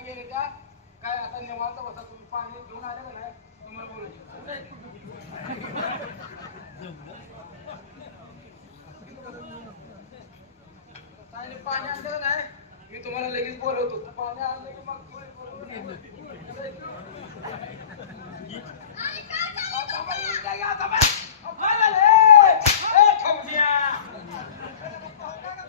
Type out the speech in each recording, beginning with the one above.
नाही गेले का काय आता निवांत बसा तुम्ही पाणी घेऊन आले का नाही तुम्हाला बोलू पाणी आणलं नाही मी तुम्हाला लगेच बोलवतो पाणी आणलं की मग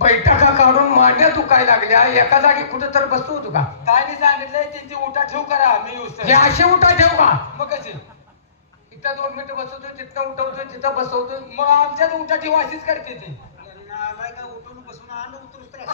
बैठका काढून मांड्या दुखाय लागल्या एका जागी कुठं तर बसतो होतो का काय नाही सांगितलंय त्यांची उठा ठेव करा मी हे असे उठा ठेव का मग कशी इथं 2 मिनिटं बसवतो तिथं उठवतो तिथं बसवतो मग आमच्यात उठा ठेव अशीच करते ते का उठून बसून आण उतरूस तर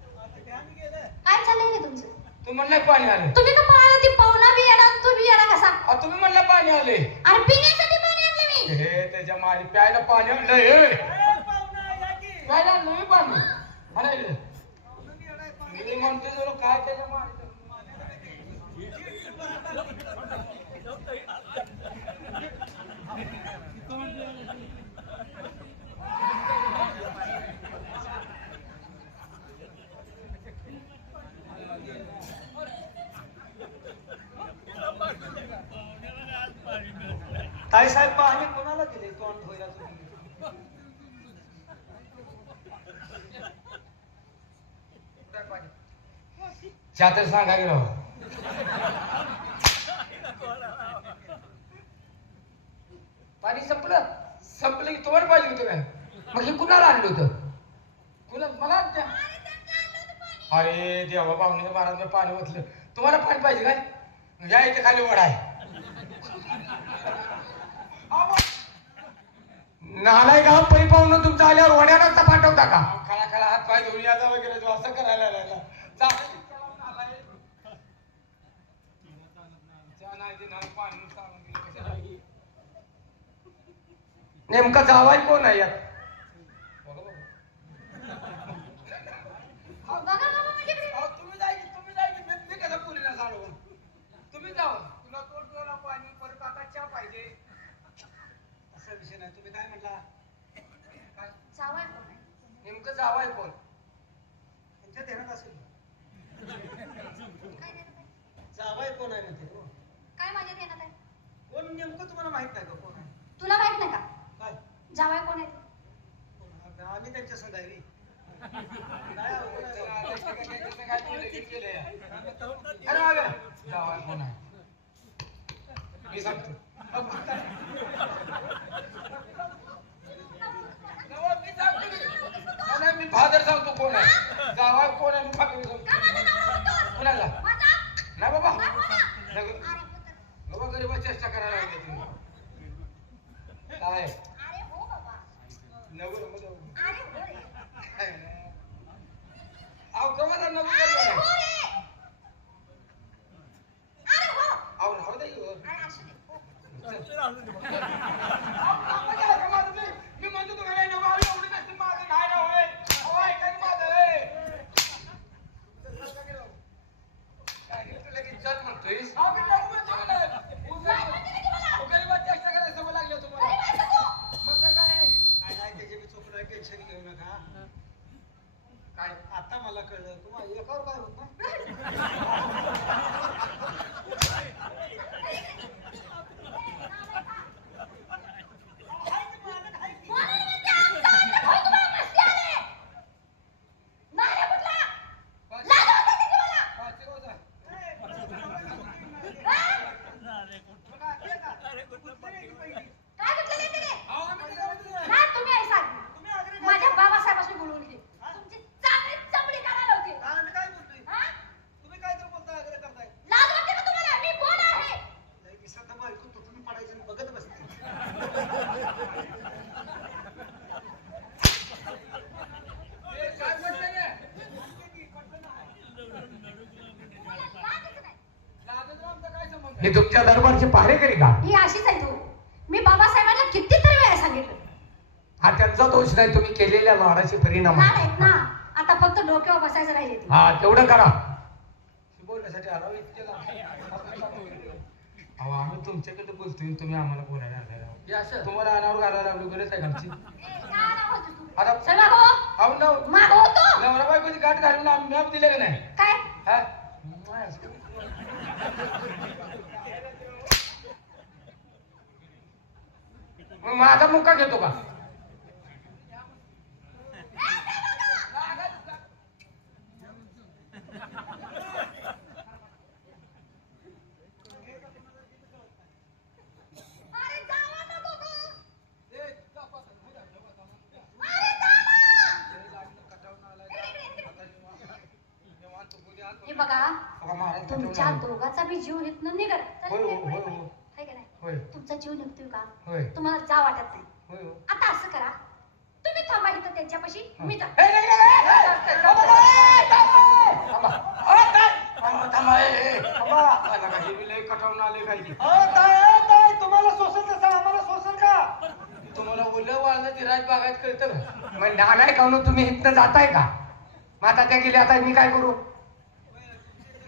काय चाललंय रे तुमचं? तू म्हणलं पाणी आले तुम्ही का पळाला ती पाहुणा बी येणार तू बी येणार कसा? तुम्ही म्हणलं पाणी आले अरे पिण्यासाठी पाणी आणले मी. हे त्याच्या मारी प्यायला पाणी आणलं हे प्यायला आणलं मी पाणी आणायला मी म्हणतो जरा काय त्याच्या मारी ताई साहेब पाणी कोणाला दिले तोंड धुवायला तुम्ही तर सांगा गेलो पाणी संपलं संपलं की तुम्हाला पाहिजे होतं काय मग हे कुणाला आणलं होतं कुणा मला द्या. अरे देवा पाहुणे महाराज पाणी ओतलं तुम्हाला पाणी पाहिजे काय या इथे खाली वडा आहे नालाय का पै पाहुणं तुमचं आल्यावर वड्याला पाठवता का खळा खळा हात पाय धुवून याचा वगैरे जो असं करायला लागला नेमका जावाय कोण आहे यात तुम्ही जायची मी कसं पुरीला सांडून तुम्ही जावा तुला तोंड पाणी परत आता चहा पाहिजे असा विषय नाही तुम्ही काय म्हटला जावई कोण आहे? नेमकं जावाय कोण त्यांच्या ध्यानात असेल काय देणार आहे? जावाय कोण आहे म्हणते हो? काय माझ्या ध्यानात आहे? कोण नेमकं तुम्हाला माहित नाही का कोण आहे तुला माहित नाही का काय जावई कोण आहे? कोण? आम्ही त्यांच्या संग आहे रे. काय जावाय कोण आहे मी सांगतो मी फादर सांगतो कोण आहे जावाय कोण आहे मी फादर सांगतो कोणाला नाही बाबा बाबा गरीबा चेष्टा करायला लागली तुम्ही काय अरे हो बाबा. नगर अरे हो रे. अहो कमाला अरे नगर हो रे. अरे हो. अहो राहू दे की हो. अरे असू दे. हो. मी म्हणतो तुम्हाला एवढी नसते माझं नाही ना होय होय काय माझं आहे काय तुला लगेच जत म्हणतोयस गरीबात चेष्टा करायला सवय लागली तुम्हाला मग तर काय काय नाही त्याचे मी चुकलं टेन्शन घेऊ नका काय आता मला कळलं तुम्हाला एकावर काय होत ना माझ्या बाबासाहेबांशी बोलवून घे तुमची चांगली चमडी काढायला होती. आम्ही काय बोलतोय हा? तुम्ही काय तर बोलता आग्रह करताय लाज वाटते का तुम्हाला? मी कोण आहे? लय दिसत बायको तुटून पडायचं आणि बघत बसते काय म्हटलं रे? तुम्हाला लाजच नाही. लाजत आमचा काय संबंध हे तुमच्या दरबारचे पहारेकरी का ही अशीच आहे तू. मी बाबासाहेबांना कितीतरी वेळा सांगितलं. हा त्यांचा दोष नाही तुम्ही केलेल्या लाडाचे परिणाम लाड आहे. आहेत ना. आता फक्त डोक्यावर बसायचं राहिले ते. हा तेवढं करा बोलण्यासाठी आला इतके लांब. अहो आम्ही तुमच्याकडे बोलतोय तुम्ही आम्हाला बोलायला आलाय राव. हे असं तुम्हाला अनावर घालायला लागलो गरज आहे का आमची काय नाव होतं तू? आता चल मागो. अहो नव मागो होतो. नवरा बायकोची गाठ घालून आम्ही मॅप दिले का नाही काय? हा? मग माझा मुक्का घेतो का अरे जावा ना बघू. हे बघा बघा, महाराज तुमच्या पाठवणार. दोघाचा बी जीव निघणं निघत. चल, होय, ये, होय, पुढे होय, ये. होय. हाय का नाही? होय तुमचा जीव निघतोय का? होय तुम्हाला जा वाटत नाही. होय हो. आता असं करा, तुम्ही थांबा इथं त्यांच्यापाशी, मी जा. ए, नाही, नाही, नाही, नाही, थांबा, ए, थांबा. थांबा. अ, ताई. थांबा, थांबा, ए, ए, थांबा. आला का, हे बी लय कटावून आले काय की. ताई तुम्हाला सोसल तसं आम्हाला सोसल का? तुम्हाला ओलं वाळलं ते राज बागायत कळतं का मग नालाय का म्हणून तुम्ही इथनं जाताय का मग आता त्या गेले आता मी काय करू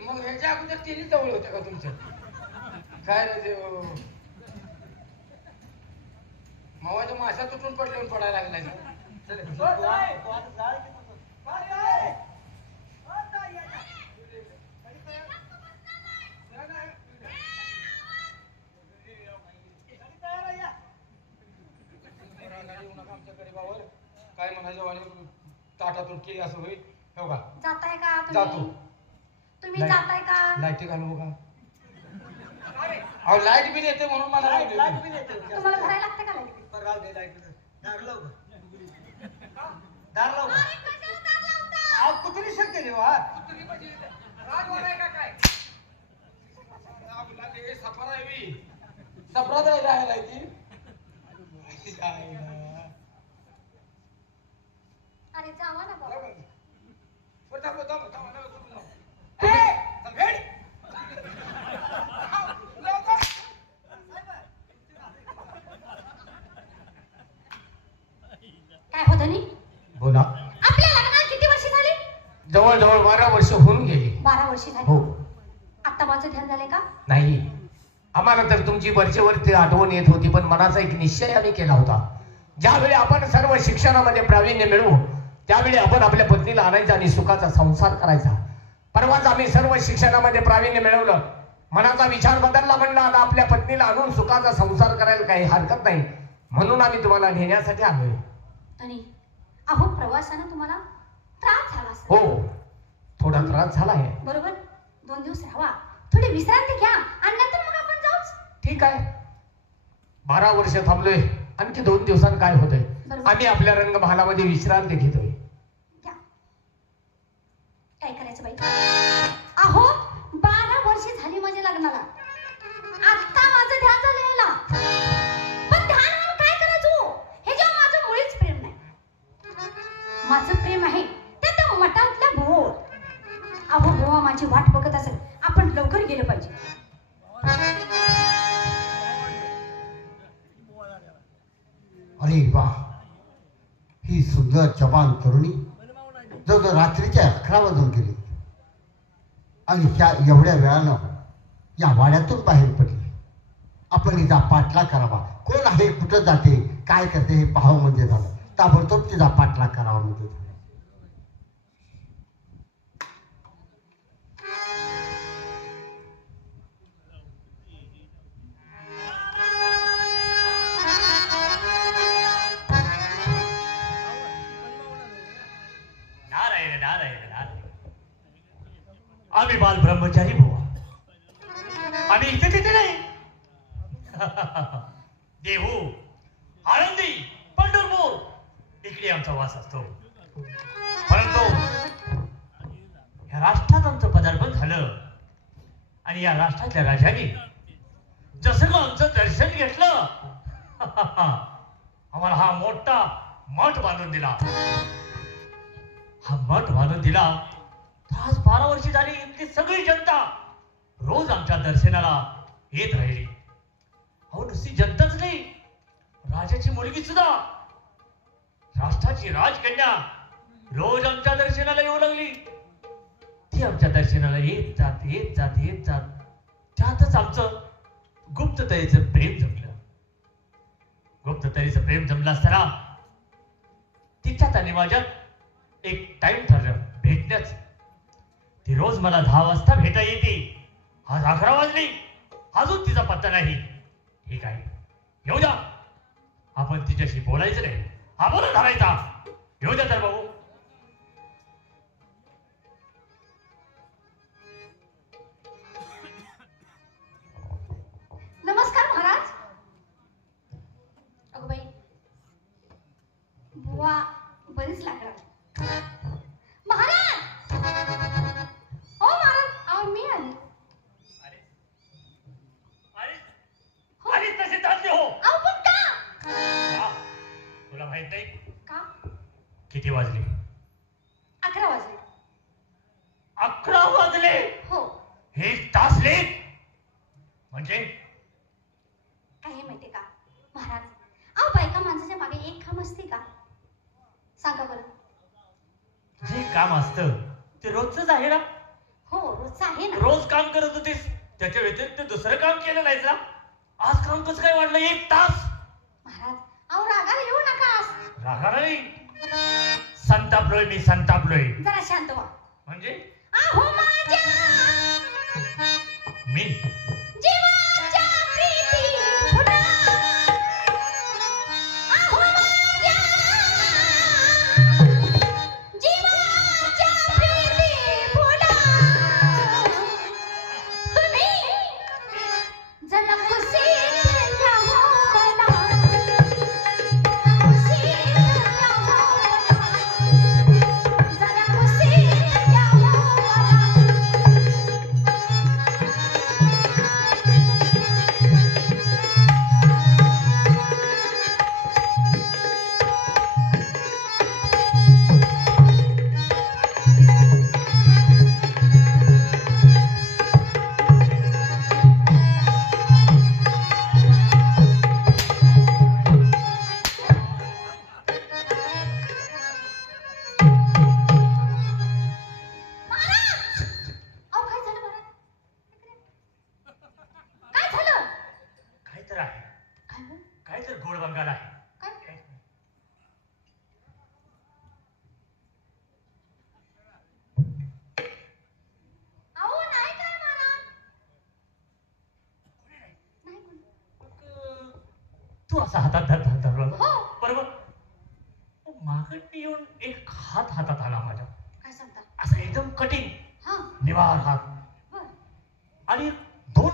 मग ह्याच्या अगोदर तिन्ही जवळ होत्या का तुमच्या काय रे देव मावाच्या माशा तुटून पडल्यावर पडायला लागलाय का? चल, तू आता जाय की तू. ताई. ताई, या, या. तयार आहे, या. रागाने येऊ नका आमच्या गरीबावर. काय म्हणायचं वाणी ताटातून केली असं होईल हो का जाताय का जातो. तुम्ही? तुम्ही लाईट- जाताय का? लाईटी घालू का अहो लाईट बिल येते म्हणून मला लाईट लागली. बिल येते. तुम्हाला भरायला लागतं का लाईट बिल? बरं, राहू दे, लाईट बिल. दार लाव गं. दार लाव गं. अरे, कशाला दार लावता? अहो, कुत्री शकते रे वा. राजवाडा आहे का काय राव, लागे, सफर आहे बी. सफरात आहे राहायला ती काय ना. अरे जावा ना बाबा. बरं, थांब, थांब, थांब, थांब, थांब, थांब. ए, थांब, हेड. लवकर. काय होतं नी? बोला आपल्या लग्नाला किती वर्ष झाली? जवळजवळ 12 वर्ष होऊन गेली 12 वर्ष झाली. हो आता माझं ध्यान झालंय का? नाही आम्हाला तर तुमची वरचेवरती आठवण येत होती पण मनाचा एक निश्चय आम्ही केला होता ज्यावेळी आपण सर्व शिक्षणामध्ये प्रावीण्य मिळवू त्यावेळी आपण आपल्या पत्नीला आणायचा आणि सुखाचा संसार करायचा परवाच आम्ही सर्व शिक्षणामध्ये प्रावीण्य मिळवलं मनाचा विचार बदलला म्हणलं आता आपल्या पत्नीला आणून सुखाचा संसार करायला काही हरकत नाही म्हणून आम्ही तुम्हाला नेण्यासाठी आलोय आणि अहो प्रवासानं तुम्हाला त्रास झाला असेल. हो थोडा त्रास झाला आहे बरोबर 2 दिवस राहा थोडी विश्रांती घ्या आणि नंतर मग आपण जाऊच. ठीक आहे 12 वर्ष थांबलोय आणखी 2 दिवसांनी काय होतंय बरोबर. आम्ही आपल्या रंगमहालामध्ये विश्रांती घेतोय घ्या. काय करायचं बाई? अहो 12 वर्ष झाली माझ्या लग्नाला. आता माझं ध्यान झालं याला. पण ध्यान म्हणून काय करायचं? हे जेव्हा माझं मुळीच प्रेम नाही. माझं प्रेम आहे ते त्या मठातल्या भोवर. अहो भोवा माझी वाट बघत असेल आपण लवकर गेलं पाहिजे. अरे वा ही सुंदर जवान तरुणी जवळजवळ रात्रीच्या 11 वाजून गेली आणि ह्या एवढ्या वेळानं या वाड्यातून बाहेर पडली आपण हिचा पाठलाग करावा कोण आहे कुठं जाते काय करते हे पाहावं म्हणजे झालं ताबडतोब तिचा पाठलाग करावा म्हणजे झालं नारायण नारायण नारायण आम्ही बाल ब्रह्मचारी बुवा आम्ही इथे तिथे नाही देहू आळंदी पंढरपूर इकडे आमचा वास असतो परंतु या राष्ट्रात आमचं पदार्पण झालं आणि या राष्ट्राच्या राजाने जसं का आमचं दर्शन घेतलं आम्हाला हा मोठा मठ बांधून दिला हा मठ बांधून दिला आज 12 वर्षी झाली इतकी सगळी जनता रोज आमच्या दर्शनाला येत राहिली अहो नुसती जनताच नाही राजाची मुलगी सुद्धा राष्ट्राची राजकन्या रोज आमच्या दर्शनाला येऊ लागली ती आमच्या दर्शनाला येत जात त्यातच आमचं गुप्ततरीचं प्रेम जमलं. गुप्ततरीचं प्रेम जमलं असताना तिच्यात आणि माझ्यात एक टाइम ठरलं भेटण्याचं. ती रोज मला 10 वाजता भेटा येते. आज 11 वाजली, अजून तिचा पत्ता नाही. ठीक आहे, येऊ द्या. आपण तिच्याशी बोलायचं नाही, हा बोला धरायचा. येऊ द्या तर भाऊ. नमस्कार महाराज. अगं बाई, बुवा बरीच लाकडा. महाराज, हो महाराज, अहो मी आली. आणि तसे चालते हो. अहो पण का? का? तुला माहित नाही का? किती वाजले? 11 वाजले. 11 वाजले. हो. हे तास लेट म्हणजे काय आहे माहितीये का महाराज, अहो बायका माणसाच्या मागे एक काम असते का? सांगा बरं. जे काम असतं ते रोजच आहे ना. हो, रोजचं आहे ना. रोज काम करत होतीस, त्याच्या व्यतिरिक्त दुसरं काम केलं नाहीस ना. आज काम कसं काय वाढलं 1 तास? महाराज, अहो रागाला येऊ नका. रागाला नाही, संतापलोय मी, संतापलोय. जरा शांत व्हा. म्हणजे अहो माझ्या मी जीवाच्या प्रीती फुला, अहो माझ्या जीवाच्या प्रीती फुला, तुम्ही जरा कुशीत घ्या हो मला, कुशीत घ्या हो मला, जरा कुशीत घ्या हो मला. अहो काय झालं महाराज? काय झालं? काय तर आहे, काय हो? काय तर गोड बंगाल आहे. काय? अहो नाही काय महाराज, नाही कोणी. मग, तू असा हातात धरला हो. बरोबर. मागणी येऊन एक हातात आला माझ्या, काय सांगता? असं एकदम कठीण हा, निवार हात, बर. आणि 2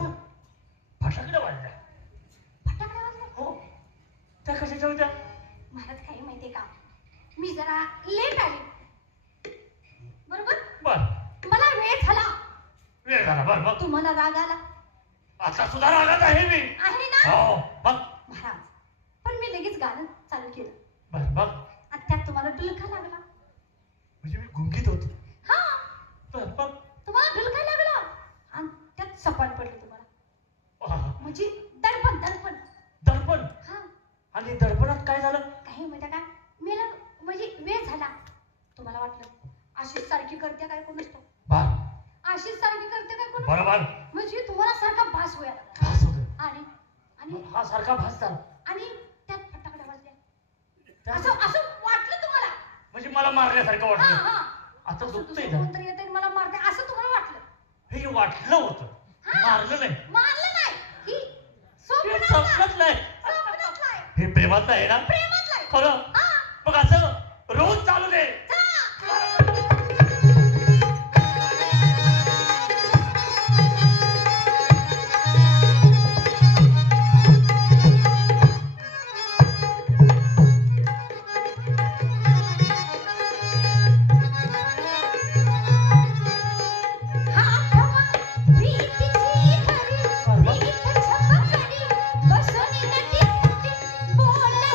फटाकडे वाजल्या. फटाकडे वाजले? हो, त्या कशाच्या होत्या? महाराज काय माहितीये का, मी जरा लेट आली, बरोबर. बर, मला वेळ झाला. वेळ झाला. बर, मग तुम्हाला राग आला आता सुद्धा रागात आहे मी. आहे ना हो, मग महाराज. पण मी लगेच गाणं चालू केलं बर, मग आणि त्यात तुम्हाला डुलका लागला. म्हणजे मी गुंगीत होतो. हा, बर, मग तुम्हाला डुलका लागला आणि त्यात सपाट पडली तुम्हाला, आह, म्हणजे दडपण दडपण. दडपण. हा, आणि दडपणात काय झालं? काही माहिती का, मेला म्हणजे वेळ झाला. तुम्हाला वाटलं अशीच सारखी करते काय कोण असतो, बर, अशीच सारखी करते काय कोण, बरोबर. म्हणजे तुम्हाला सारखा भास व्हायला लागला. भास होतं. आणि आणि हा सारखा भास झाला. आणि त्यात फटाकडे वाजल्या, त्या- असं असं वाटलं तुम्हाला. म्हणजे मला मारल्यासारखं हा वाटलं. हा, आता असं दुखतंय दुसरं ना. कोणतरी येतंय मला मारते असं तुम्हाला वाटलं. हे वाटलं होतं, हा. मारलं नाही. मारलं नाही, ही हे स्वप्नातलं स्वप्नातलं आहे. स्वप्नातलं आहे, हे प्रेमातलं आहे ना. प्रेमातलं आहे. खरं. हा, मग असं रोज चालू दे. चला. बोलना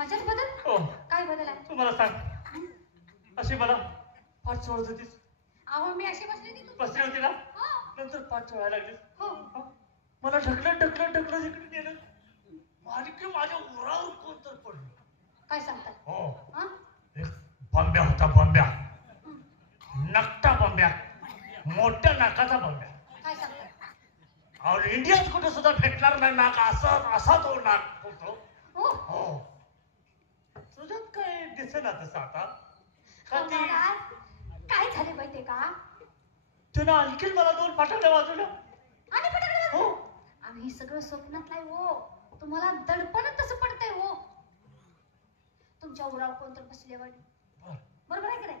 माझ्यात बदल हो काय बदल आहे तुम्हाला सांग अशी मला पाठ चोळत होतीस अहो मी अशी बसली होती तू बसली होती ना हो नंतर पाठ चोळायला लागलीस हो मला ढकलत इकडे नेलं मालिके माझ्या उरावर कोण तर पडलं काय सांगताय हो हा एक बंब्या होता बंब्या नकटा बंब्या मोठ्या नाकाचा बंब्या काय सांगताय और इंडियात कुठे सुद्धा भेटणार नाही नाक असा तो नाक होतो हो हो तुझ्यात काय दिसेना तसं आता का हो, ती महाराज काय झाले माहितीये का तुला आणखीन मला 2 फटाक्या वाजवल्या आणि फटाकडे हो आम्ही सगळं स्वप्नात नाही हो तुम्हाला दडपणच तसं पडतंय हो तुमच्या उराव कोणतर बसल्यावर बरोबर आहे का नाही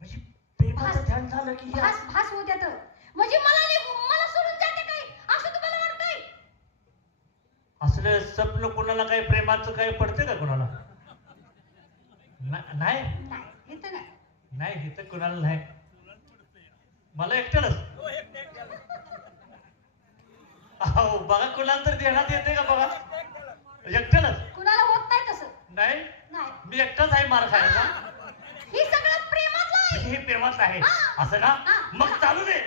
म्हणजे प्रेमाचं ध्यान झालं की या भास भास होत्या तर म्हणजे मला सोडून जाते काय असं तुम्हाला वाटतंय असलं स्वप्न कोणाला काही प्रेमाचं काही पडते का कोणाला नाही नाही इथं नाही नाही इथं कोणाला नाही मला एकट्यालाच अहो बघा कोणाला तर देण्यात येते का बघा एकट्यालाच कुणाला होत नाही तसं नाही नाही मी एकटाच आहे मार खायला ही सगळं प्रेमातलं आहे हे प्रेमाचं आहे हा. असं ना हा. मग चालू दे